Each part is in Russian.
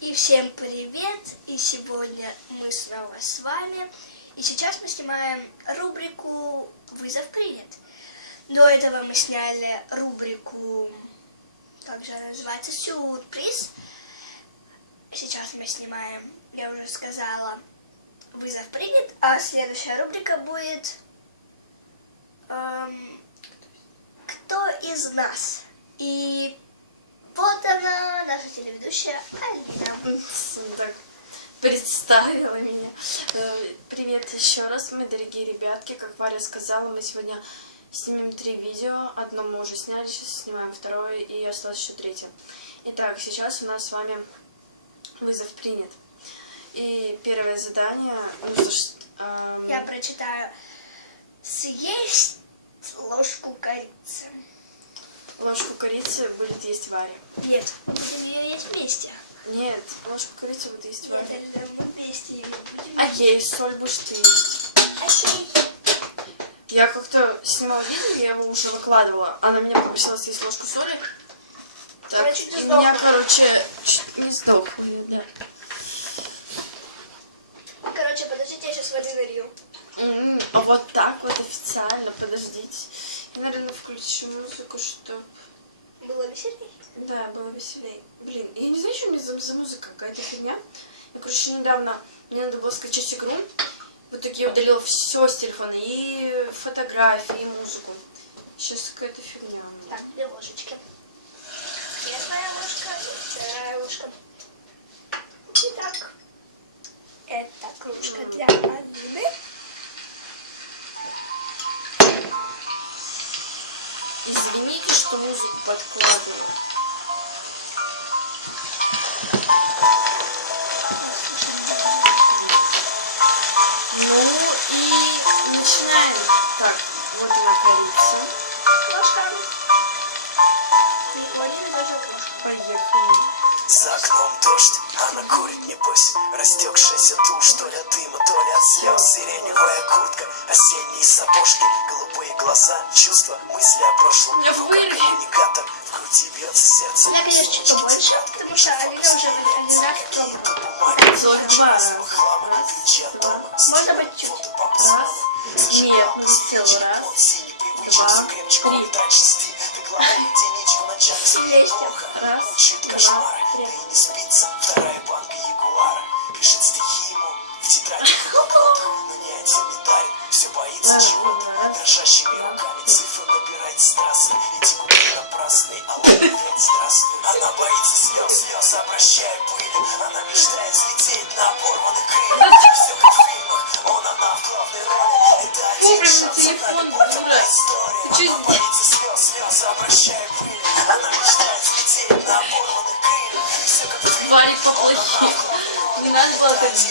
И всем привет! И сегодня мы снова с вами. И сейчас мы снимаем рубрику «Вызов принят». До этого мы сняли рубрику, как же она называется, «Сюрприз». Сейчас мы снимаем, я уже сказала, «Вызов принят», а следующая рубрика будет эм, «Кто из нас?» И вот она, наша телеведущая Алина. Так, представила меня. Э, Привет еще раз, мои дорогие ребятки. Как Варя сказала, мы сегодня снимем три видео. Одно мы уже сняли, сейчас снимаем второе, и осталось еще третье. Итак, сейчас у нас с вами вызов принят. И первое задание, ну, слушай, эм, Я прочитаю. Съесть ложку корицы. Ложку корицы будет есть Варя. Нет, будем ее есть вместе. Нет, ложку корицы будет есть Варя. Нет, это мы вместе ее будем А есть соль будешь ты есть. Окей. Я как-то снимала видео, я его уже выкладывала. Она меня попросила съесть ложку соли. Так, не и меня, сдохла. короче, чуть не сдохла, да. Короче, подождите, я сейчас воды налью. М, А вот так вот официально, подождите. Наверное, включу музыку, чтобы... Было веселей? Да, было веселее. Блин, я не знаю, что у меня за, за музыка какая-то фигня. Я, короче, недавно, мне надо было скачать игру. В итоге я удалила все с телефона, и фотографии, и музыку. Сейчас какая-то фигня. Так, две ложечки. Первая ложка и вторая ложка. Подкладываю. Ну и начинаем. Так, вот она корица. Поехали. За окном дождь, она курит небось Растекшаяся тушь, то ли от дыма, то ли от слез Сиреневая куртка, осенние сапожки Голубые глаза, чувства, мысли о прошлом Я В руках вырви. коммуникатор, в груди бьется сердце меня, конечно, чуть побольше, потому что Алина уже раз два Раз, два. дома Можно быть чуть. Раз. Нет, ну, свечи, сделала. Раз. плод синий, привычный, Два. Три. летать шести Ты все боится чего-то. Дрожащими руками цифры набирает с трассы Эти губы напрасные, алло, привет, здравствуй Она боится слез, слез, обращая пыль. Она мечтает взлететь на оборванных крыльях. Все как в фильмах, он, она в главной роли. Это один шанс, одна любовь, дура. история Она боится слез, слез, обращая пыль. Она мечтает взлететь на оборванных крыльях. Все как в фильмах, Варе поплохи. Не надо было так делать.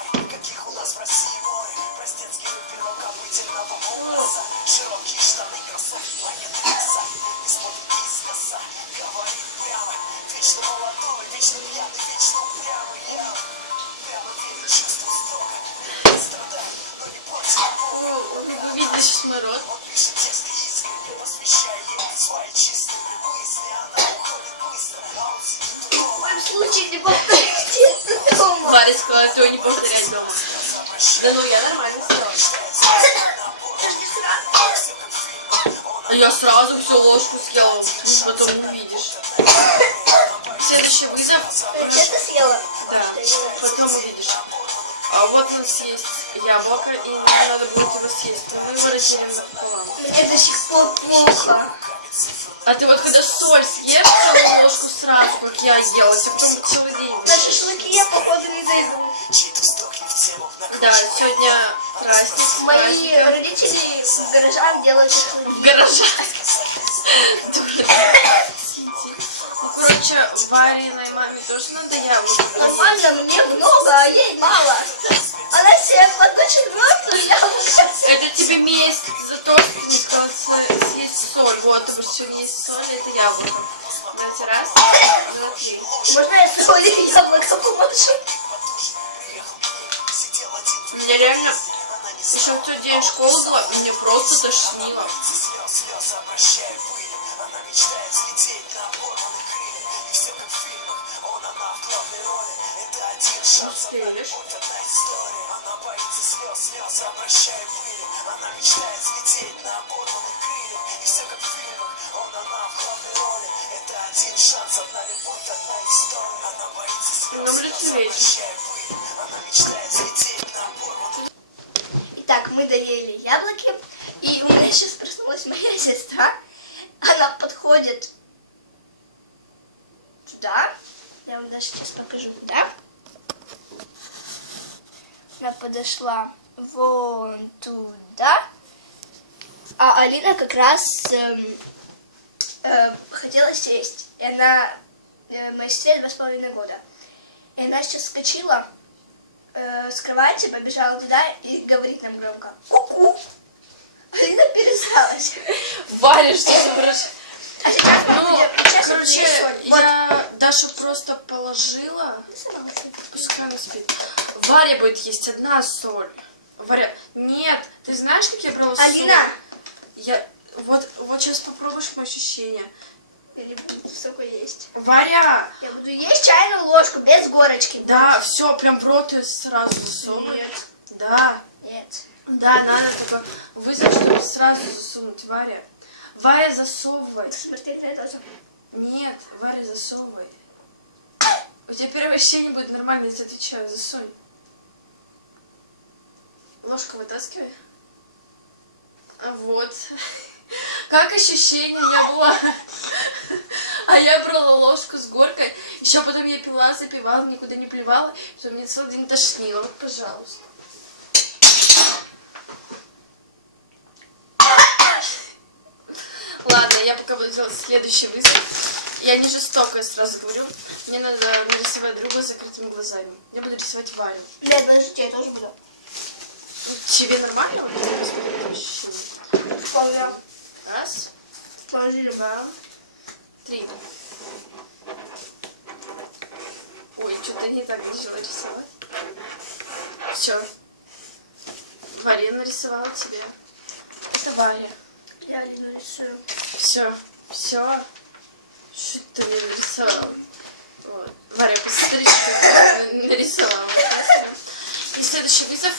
сидит В дома коем случае не повторите дома. Варя сказала, что не повторять дома. Да ну, я нормально сделала. Я сразу всю ложку съела, потом увидишь. Следующий вызов. Это съела. Да, потом увидишь. А вот у нас есть яблоко, и нам надо будет его съесть. Но мы его разделим напополам. Мне до сих пор плохо. А ты вот когда соль съешь целую ложку сразу, как я ела, тебе потом целый день. На шашлыки я, походу, не зайду. Да, сегодня праздник. Мои праздником. родители в гаражах делают шашлыки. В гаражах. Яблоко. Давайте раз, два, три. Можно я с солью яблоко помажу? Меня реально Она не еще в тот день школы была, и мне просто тошнило. слез, слез обращая в пыль Она мечтает взлететь на оборванных крыльях И все как в фильмах, он, она в главной роли Это один шанс, одна Успеешь. любовь, одна история Она боится слез, слез обращая в пыль Она мечтает взлететь на оборванных крыльях И все как в фильмах, он, она в главной роли Это один шанс, одна любовь, одна история Она боится слез, пыль Она мечтает взлететь на оборванных Итак, мы доели яблоки, и у меня сейчас проснулась моя сестра. Она подходит туда. Я вам даже сейчас покажу, да? Она подошла вон туда. А Алина как раз эм, э, хотела сесть. И она, э, моей сестре два с половиной года. И она сейчас вскочила э, с кровати, побежала туда и говорит нам громко «Ку-ку!» Алина пересталась. Варя, что ты? А сейчас мы Ну, сейчас мы короче, соль. Вот. я Дашу просто положила. Пускай она спит. Варя будет есть одна соль. Варя, нет, ты знаешь, как я брала соль? Алина! Я, вот, вот сейчас попробуешь мои ощущения. Я не буду столько есть. Варя! Я буду есть чайную ложку без горочки. Да, все, прям в рот ее сразу засовывай. Нет. Да, Нет. да, надо только высунуть, чтобы сразу засунуть, Варя. Варя, засовывай. Смотреть на это тоже. Нет, Варя, засовывай. У тебя первое ощущение будет нормально, если отвечаю, засунь. Ложку вытаскивай. А вот. Как ощущение я была. А я брала ложку с горкой. Еще потом я пила, запивала, никуда не плевала. Что мне целый день тошнило. Вот, пожалуйста. Ладно, я пока буду делать следующий вызов. Я не жестокая, сразу говорю. Мне надо нарисовать друга с закрытыми глазами. Я буду рисовать Варю. Нет, подождите, я тоже буду. Тебе нормально? Вот я посмотрю твои Вполне. Раз, Положили. два, три. Ой, что-то не так начала рисовать. Все. Варя нарисовала тебе. Это Варя. Я Алину рисую. Все, все. Что ты мне нарисовала? Вот. Варя, посмотри, что ты нарисовала. И следующий вызов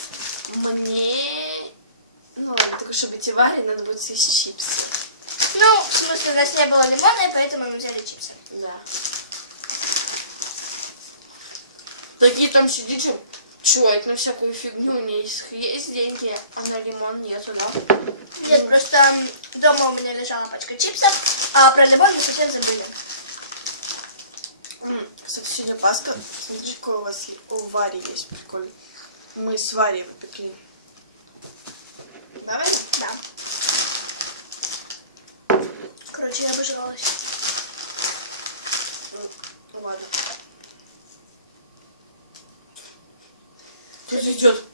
мне... Ну ладно, только чтобы идти Варе, надо будет съесть чипсы. Ну, в смысле, у нас не было лимона, и поэтому мы взяли чипсы. Да. Такие там сидите, это на всякую фигню, у них есть деньги, а на лимон нету, да? Нет, просто дома у меня лежала пачка чипсов, а про лимон мы совсем забыли. Кстати, сегодня Пасха. Смотри, какой у вас у Вари есть прикольный. Мы с Варей его пекли. Давай? Да. Короче, я обожралась. Ну ладно. Кто идет?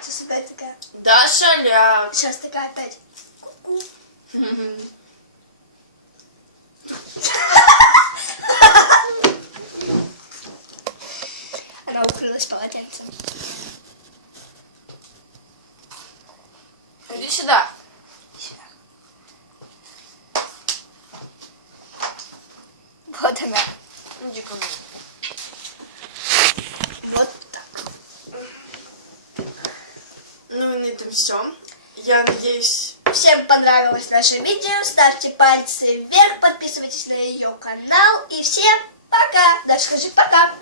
Сейчас опять такая. Даша ляг. Сейчас такая опять. Ку-ку. Она укрылась полотенцем. Иди сюда. Сюда. Вот она. Иди ко мне. Вот так. Ну и на этом все. Я надеюсь, Всем понравилось наше видео. Ставьте пальцы вверх, подписывайтесь на ее канал. И всем пока. Дальше скажи. Пока.